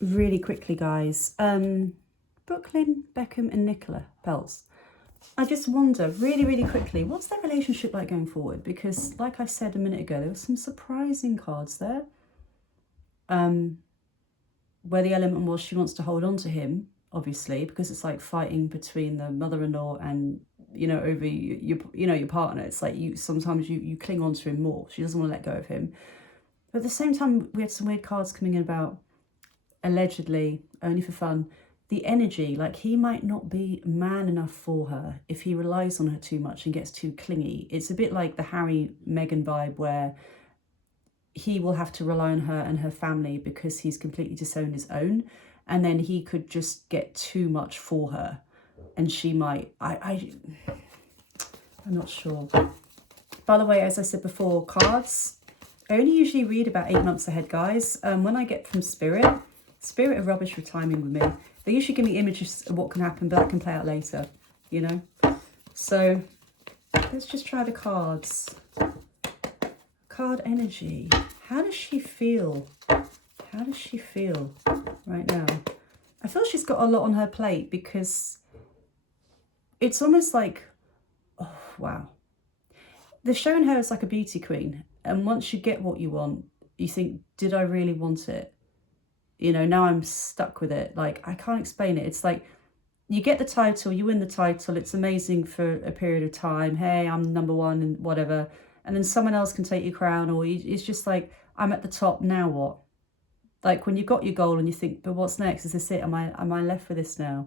really quickly, guys. Brooklyn, Beckham and Nicola Peltz. I just wonder, really, really quickly, what's their relationship like going forward? Because, like I said a minute ago, there were some surprising cards there. Where the element was she wants to hold on to him, obviously, because it's like fighting between the mother-in-law and, over your partner. It's like sometimes you cling on to him more. She doesn't want to let go of him. But at the same time, we had some weird cards coming in about, allegedly, only for fun, the energy, like he might not be man enough for her if he relies on her too much and gets too clingy. It's a bit like the Harry Meghan vibe where he will have to rely on her and her family because he's completely disowned his own, and then he could just get too much for her and she might, I'm not sure. By the way, as I said before, cards, I only usually read about 8 months ahead, guys. When I get from Spirit are rubbish for timing with me. They usually give me images of what can happen, but that can play out later, So let's just try the cards. Card energy. How does she feel? How does she feel right now? I feel she's got a lot on her plate because it's almost like, oh, wow. They're showing her as like a beauty queen. And once you get what you want, you think, did I really want it? Now I'm stuck with it. Like, I can't explain it. It's like, you get the title, you win the title. It's amazing for a period of time. Hey, I'm number one and whatever. And then someone else can take your crown, or it's just like, I'm at the top, now what? Like when you got your goal and you think, but what's next? Is this it? Am I left with this now?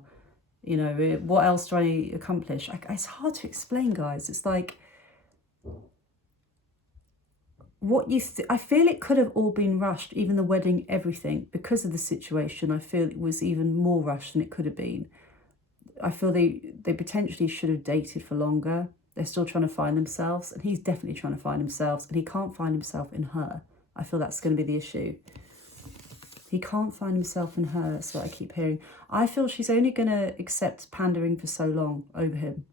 What else do I accomplish? It's hard to explain, guys. It's like, I feel it could have all been rushed, even the wedding, everything, because of the situation. I feel it was even more rushed than it could have been. I feel they potentially should have dated for longer. They're still trying to find themselves, and he's definitely trying to find himself, and he can't find himself in her. I feel that's going to be the issue. He can't find himself in her. That's what I keep hearing. I feel she's only going to accept pandering for so long over him.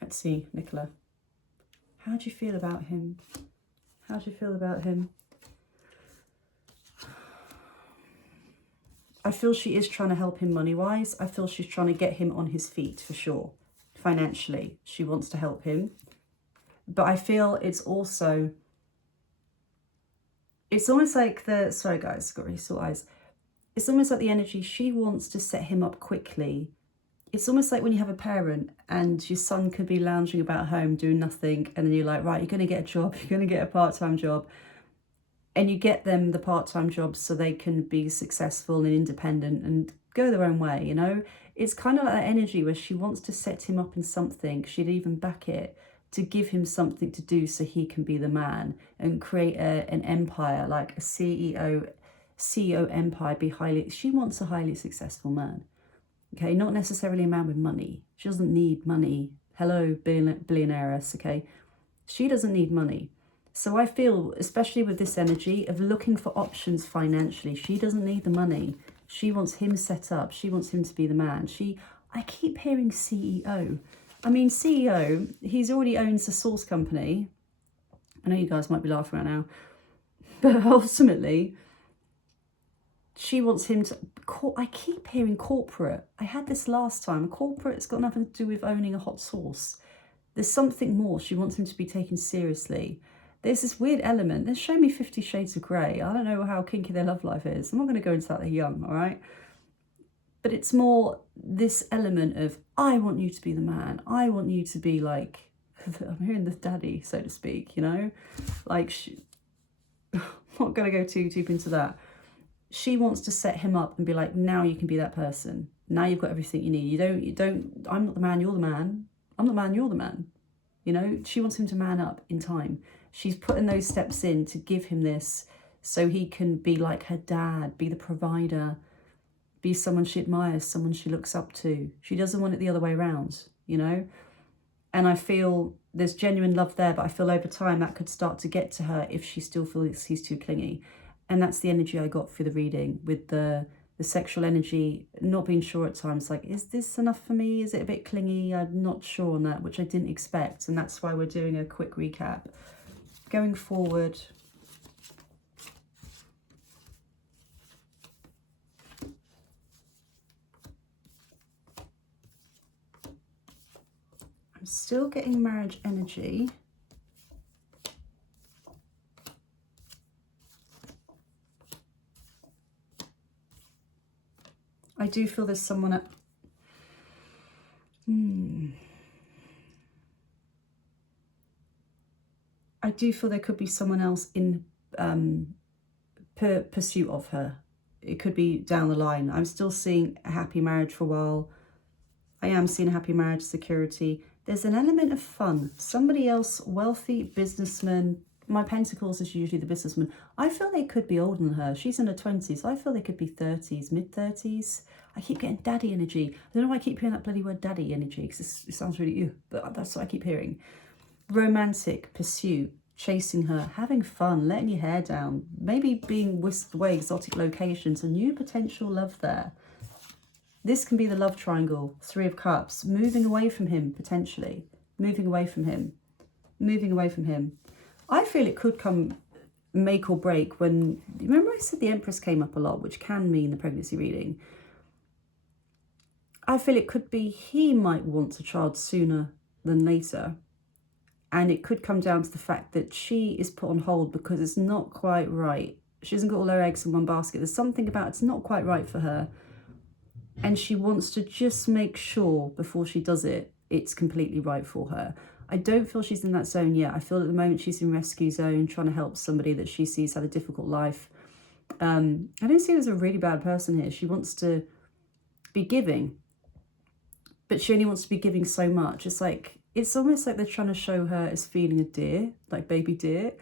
Let's see, Nicola. How do you feel about him? How do you feel about him? I feel she is trying to help him money-wise. I feel she's trying to get him on his feet for sure. Financially, she wants to help him. But I feel it's almost like sorry guys, got really sore eyes. It's almost like the energy, she wants to set him up quickly. It's almost like when you have a parent and your son could be lounging about home doing nothing, and then you're like, right, you're going to get a job, you're going to get a part-time job. And you get them the part-time jobs so they can be successful and independent and go their own way, It's kind of like that energy where she wants to set him up in something. She'd even back it to give him something to do so he can be the man and create an empire, like a CEO empire. She wants a highly successful man. Okay, not necessarily a man with money. She doesn't need money. Hello, billionaires, okay? She doesn't need money. So I feel, especially with this energy of looking for options financially, she doesn't need the money. She wants him set up. She wants him to be the man. I keep hearing CEO. I mean, CEO, he's already owns the source company. I know you guys might be laughing right now. But ultimately, she wants him to... I keep hearing corporate. I had this last time. Corporate's got nothing to do with owning a hot sauce. There's something more. She wants him to be taken seriously. There's this weird element. They're showing me 50 Shades of Grey. I don't know how kinky their love life is. I'm not going to go into that. They're young, all right? But it's more this element of, I want you to be the man. I want you to be like, I'm hearing the daddy, so to speak, Like, I'm not going to go too deep into that. She wants to set him up and be like, now you can be that person. Now you've got everything you need. You don't, I'm not the man, you're the man. I'm the man, you're the man. She wants him to man up in time. She's putting those steps in to give him this so he can be like her dad, be the provider, be someone she admires, someone she looks up to. She doesn't want it the other way around, And I feel there's genuine love there, but I feel over time that could start to get to her if she still feels he's too clingy. And that's the energy I got for the reading, with the sexual energy, not being sure at times, like, is this enough for me? Is it a bit clingy? I'm not sure on that, which I didn't expect. And that's why we're doing a quick recap. Going forward, I'm still getting marriage energy. I do feel there's someone at... I do feel there could be someone else in pursuit of her. It could be down the line. I'm still seeing a happy marriage for a while. I am seeing a happy marriage, security. There's an element of fun. Somebody else, wealthy businessman. My pentacles is usually the businessman. I feel they could be older than her. She's in her 20s. I feel they could be 30s, mid-30s. I keep getting daddy energy. I don't know why I keep hearing that bloody word daddy energy, because it sounds really ew, but that's what I keep hearing. Romantic pursuit, chasing her, having fun, letting your hair down, maybe being whisked away, exotic locations, a new potential love there. This can be the love triangle, 3 of Cups, moving away from him, potentially. Moving away from him. Moving away from him. I feel it could come make or break when... Remember I said the Empress came up a lot, which can mean the pregnancy reading. I feel it could be he might want a child sooner than later. And it could come down to the fact that she is put on hold because it's not quite right. She hasn't got all her eggs in one basket. There's something about it's not quite right for her. And she wants to just make sure before she does it, it's completely right for her. I don't feel she's in that zone yet. I feel at the moment she's in rescue zone, trying to help somebody that she sees had a difficult life. I don't see her as a really bad person here. She wants to be giving, but she only wants to be giving so much. It's almost like they're trying to show her as feeling a deer, like baby deer.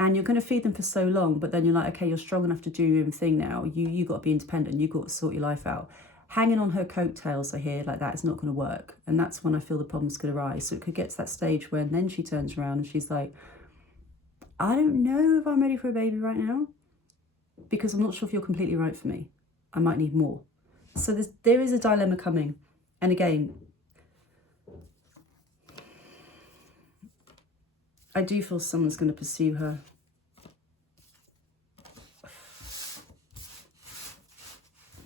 And you're going to feed them for so long, but then you're like, okay, you're strong enough to do your own thing now. You got to be independent. You got to sort your life out. Hanging on her coattails, I hear, like that is not going to work. And that's when I feel the problems could arise. So it could get to that stage when then she turns around and she's like, I don't know if I'm ready for a baby right now, because I'm not sure if you're completely right for me. I might need more. So there is a dilemma coming. And again, I do feel someone's going to pursue her.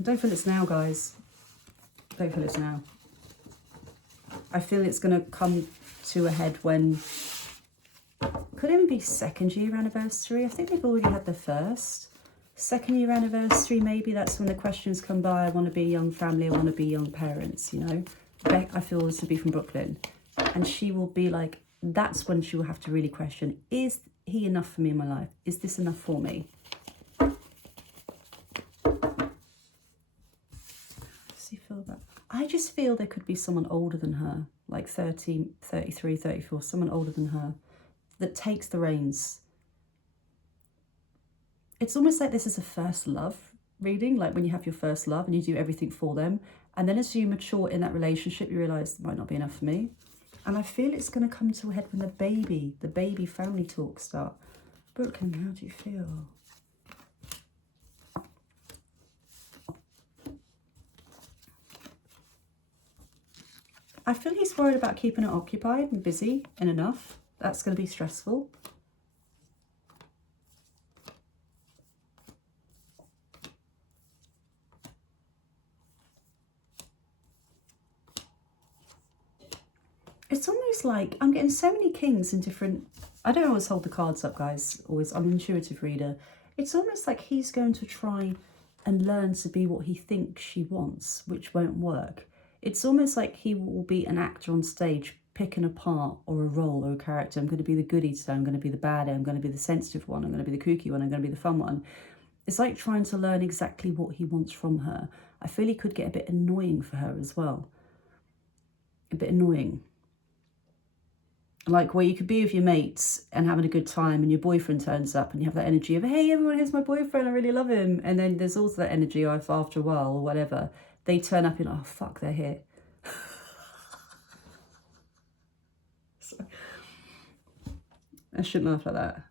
Don't feel it's now, guys. Don't feel it's now. I feel it's going to come to a head when... Could even be 2nd year anniversary. I think they've already had the 1st. 2nd year anniversary, maybe that's when the questions come by. I want to be a young family. I want to be young parents, you know. I feel this to be from Brooklyn. And she will be like... That's when she will have to really question, is he enough for me in my life? Is this enough for me? I just feel there could be someone older than her, like 30, 33, 34, someone older than her that takes the reins. It's almost like this is a first love reading, like when you have your first love and you do everything for them. And then as you mature in that relationship, you realise it might not be enough for me. And I feel it's going to come to a head when the baby family talks start. Brooklyn, how do you feel? I feel he's worried about keeping her occupied and busy and enough. That's going to be stressful. It's almost like I'm getting so many kings in different... I don't always hold the cards up, guys. Always, I'm an intuitive reader. It's almost like he's going to try and learn to be what he thinks she wants, which won't work. It's almost like he will be an actor on stage, picking a part or a role or a character. I'm going to be the goody today. I'm going to be the bad. I'm going to be the sensitive one. I'm going to be the kooky one. I'm going to be the fun one. It's like trying to learn exactly what he wants from her. I feel he could get a bit annoying for her as well. A bit annoying. Like where you could be with your mates and having a good time and your boyfriend turns up and you have that energy of, hey, everyone, here's my boyfriend, I really love him. And then there's also that energy of after a while or whatever, they turn up and, oh, fuck, they're here. I shouldn't laugh like that.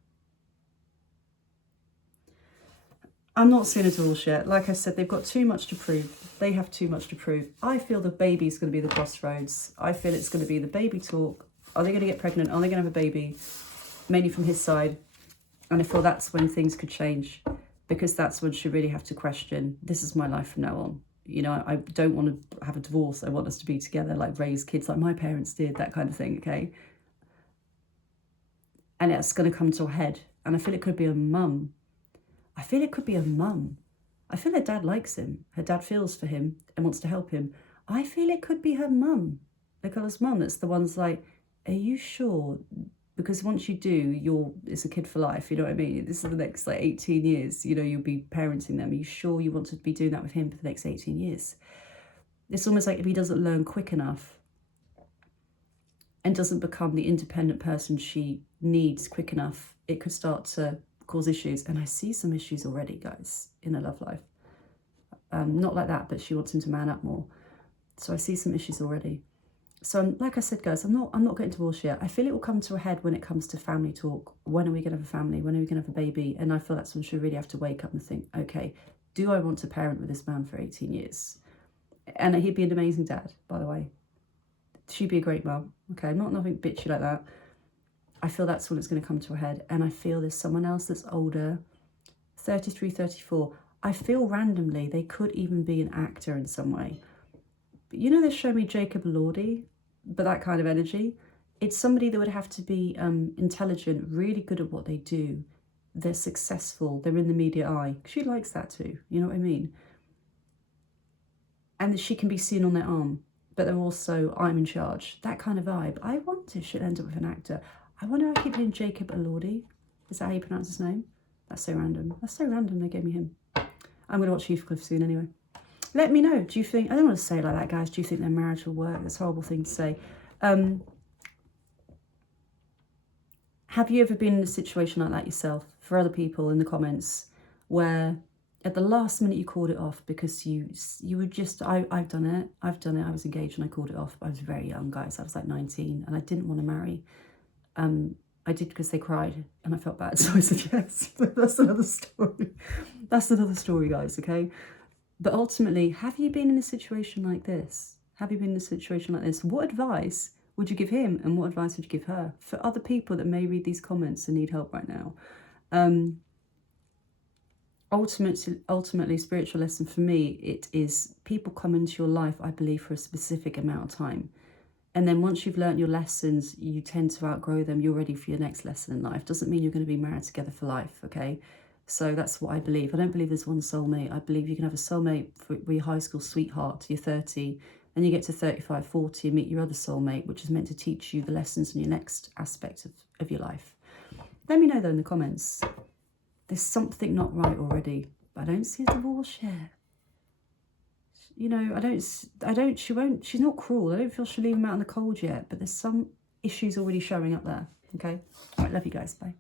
I'm not seeing it all yet. Like I said, they've got too much to prove. They have too much to prove. I feel the baby's going to be the crossroads. I feel it's going to be the baby talk. Are they going to get pregnant? Are they going to have a baby? Mainly from his side. And I feel that's when things could change. Because that's when she really have to question, this is my life from now on. You know, I don't want to have a divorce. I want us to be together, like raise kids like my parents did, that kind of thing, okay? And it's going to come to a head. And I feel it could be a mum. I feel it could be a mum. I feel her dad likes him. Her dad feels for him and wants to help him. I feel it could be her mum, Nicola's mum. That's the one's like, are you sure? Because once you do, it's a kid for life, you know what I mean? This is the next like 18 years, you know, you'll be parenting them. Are you sure you want to be doing that with him for the next 18 years? It's almost like if he doesn't learn quick enough and doesn't become the independent person she needs quick enough, it could start to cause issues. And I see some issues already, guys, in her love life. Not like that, but she wants him to man up more. So I see some issues already. So like I said, guys, I'm not getting divorced yet. I feel it will come to a head when it comes to family talk. When are we going to have a family? When are we going to have a baby? And I feel that's when she'll really have to wake up and think, okay, do I want to parent with this man for 18 years? And he'd be an amazing dad, by the way. She'd be a great mum. Okay, not nothing bitchy like that. I feel that's when it's going to come to a head. And I feel there's someone else that's older, 33, 34. I feel randomly they could even be an actor in some way. But you know, they show me Jacob Elordi, but that kind of energy. It's somebody that would have to be intelligent, really good at what they do. They're successful. They're in the media eye. She likes that too. You know what I mean? And she can be seen on their arm, but they're also, I'm in charge. That kind of vibe. I wonder if she'll end up with an actor. I wonder, I keep hearing Jacob Elordi. Is that how you pronounce his name? That's so random. That's so random they gave me him. I'm going to watch Heathcliff soon anyway. Let me know. Do you think, I don't want to say it like that, guys. Do you think their marriage will work? That's a horrible thing to say. Have you ever been in a situation like that yourself? For other people in the comments, where at the last minute you called it off because you were just, I've done it. I was engaged and I called it off. I was very young, guys. I was like 19 and I didn't want to marry. I did because they cried and I felt bad, so I said yes. But that's another story. That's another story, guys, okay? But ultimately, have you been in a situation like this? Have you been in a situation like this? What advice would you give him and what advice would you give her? For other people that may read these comments and need help right now. Ultimately, spiritual lesson for me, it is people come into your life, I believe, for a specific amount of time. And then once you've learnt your lessons, you tend to outgrow them. You're ready for your next lesson in life. Doesn't mean you're going to be married together for life, okay? So that's what I believe. I don't believe there's one soulmate. I believe you can have a soulmate for your high school sweetheart till you're 30, and you get to 35, 40, and meet your other soulmate, which is meant to teach you the lessons in your next aspect of your life. Let me know, though, in the comments. There's something not right already, but I don't see a divorce yet. You know, she's not cruel. I don't feel she'll leave him out in the cold yet, but there's some issues already showing up there, okay? All right, love you guys, bye.